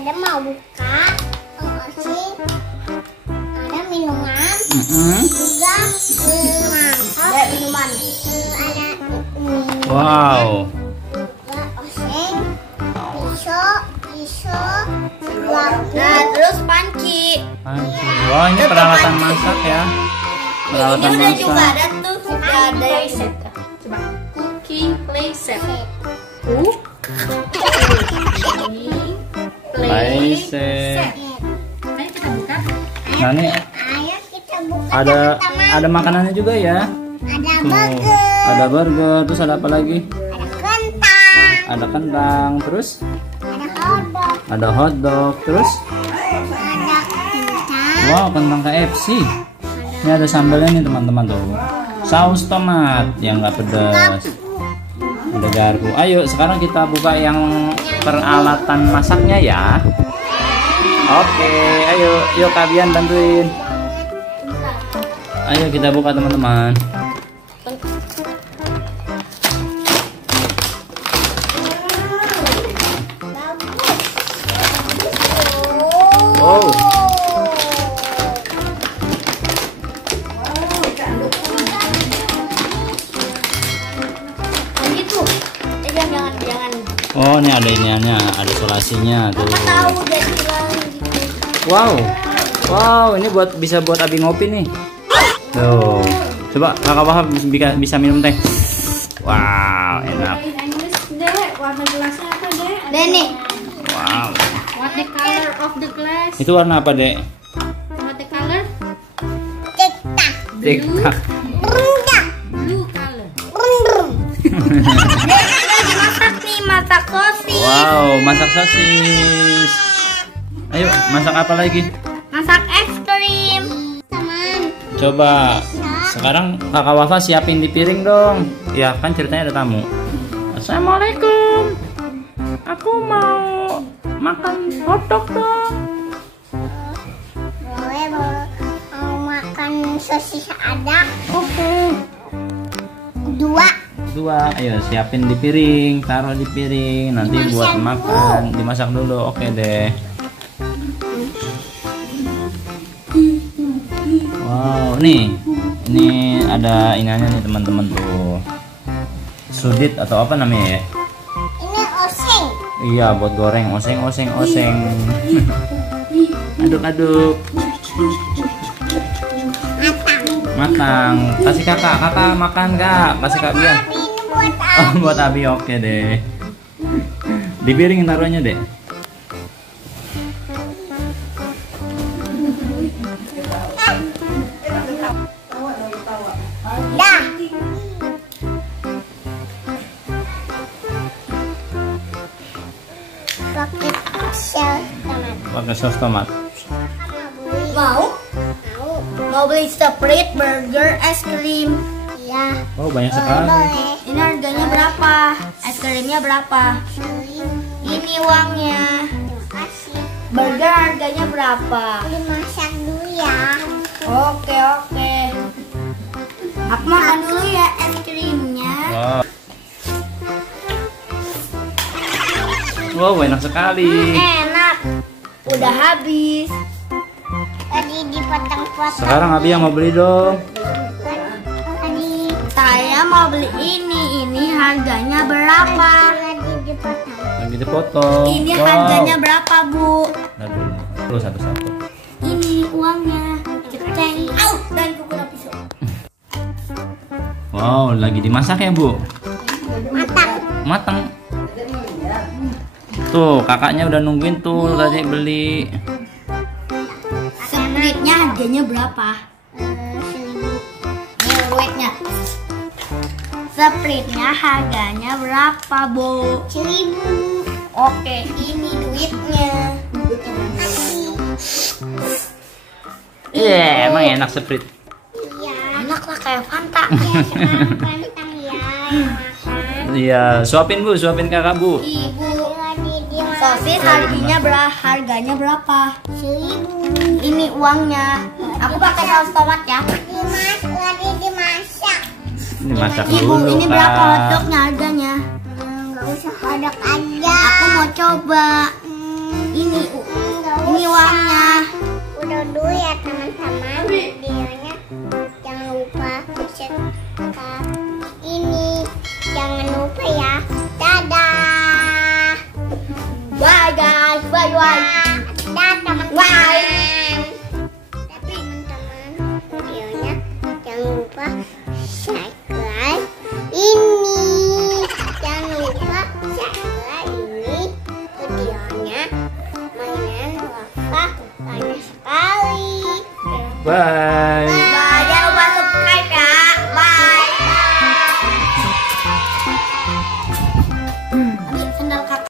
Dede mau buka. Ada minuman. Juga ada minuman. Ada Wow. juga oseng, pisau, Nah, terus panci. Wah, ini peralatan masak ya. Peralatan Ini udah juga masak. ada tuh, sudah ada yang set. Coba. Cooking play set. Play set. Ayo kita buka. Nah, ini Ayo kita buka. ada makanannya juga ya. Ada Tuh, burger, ada burger, terus ada apa lagi? ada kentang, Ada kentang, terus ada hotdog, ada hotdog, terus ada kentang, wow, kentang KFC. Ini ada sambalnya nih teman-teman tuh. Saus tomat yang nggak pedas. Ada garpu. Ayo sekarang kita buka yang peralatan masaknya ya. Oke, ayo, yuk kalian bantuin. Ayo kita buka teman-teman. Wow. Gitu. Jangan. Oh, ini ada iniannya, ada solasinya tuh. Tahu udah bilang gitu. Wow. Wow, ini bisa buat Abi ngopi nih. Tuh. Coba Kakak Wahab bisa minum teh. Wow, enak. Dek, warna gelasnya apa, Dek? Dek. Wow. What the color of the glass? Itu warna apa, Dek? What the color? tiktak, TikTok. rendang, Blue color. rendang. Masak nih, masak sosis. Wow, masak sosis. Ayo, masak apa lagi? Masak es krim. Teman, Coba. Sekarang Kakak Wafa siapin di piring dong. Ya, kan ceritanya ada tamu. Assalamualaikum. Aku mau makan hotdog dong. boleh mau makan sosis ada Oke. dua. Ayo siapin di piring, taruh di piring, nanti buat makan, dimasak dulu. Oke deh. Wow, nih, ini ada iniannya nih teman-teman tuh. Sudit atau apa namanya ya? Ini oseng. Iya, buat goreng, oseng. Aduk. Matang. Kasih kakak makan kak. Kasih kak Bian. Ini buat Oh, buat Abi, oke deh. Di piring taruhnya deh. dah. Pakai shell teman. Pakai saus tomat. Mau beli Sprite, burger, es krim. Iya. Oh, banyak sekali. Boleh. Ini harganya berapa? Es krimnya berapa? Ini uangnya. Terima kasih. Burger harganya berapa? Dimasak dulu ya. Oke. Aku makan dulu ya es krimnya. Wow, enak sekali. Enak. Udah habis. Tadi dipotong-potong. Sekarang Abi yang mau beli dong. Tadi Saya mau beli ini. Ini harganya berapa? lagi dipotong. Lagi dipotong. Ini Wow. harganya berapa, Bu? Aduh, terus satu-satu. Ini uangnya. Ceteng. Dan kuku pisau. Wow, lagi dimasak ya Bu? Matang. Tuh, kakaknya udah nungguin tuh tadi beli. Sprite-nya harganya berapa? 1.000. Nih duitnya. Sprite-nya harganya berapa, Bu? 1.000. Oke, ini duitnya. Iya, emang enak Sprite. Iya. Enak lah kayak Fanta. Sekarang pantang ya. Makan. Iya, suapin Bu, suapin kakak Bu. Ibu, Lagi dimasak. sosis harganya berapa? 1.000. Ini uangnya. Aku pakai saus tomat ya. Lagi dimasak. Dimasak Ibu, dulu ini berapa Kak. hotdognya harganya? Nggak usah hodok aja. Aku mau coba. Ini Ini uangnya. Udah dulu ya teman-teman videonya. Jangan lupa subscribe ini.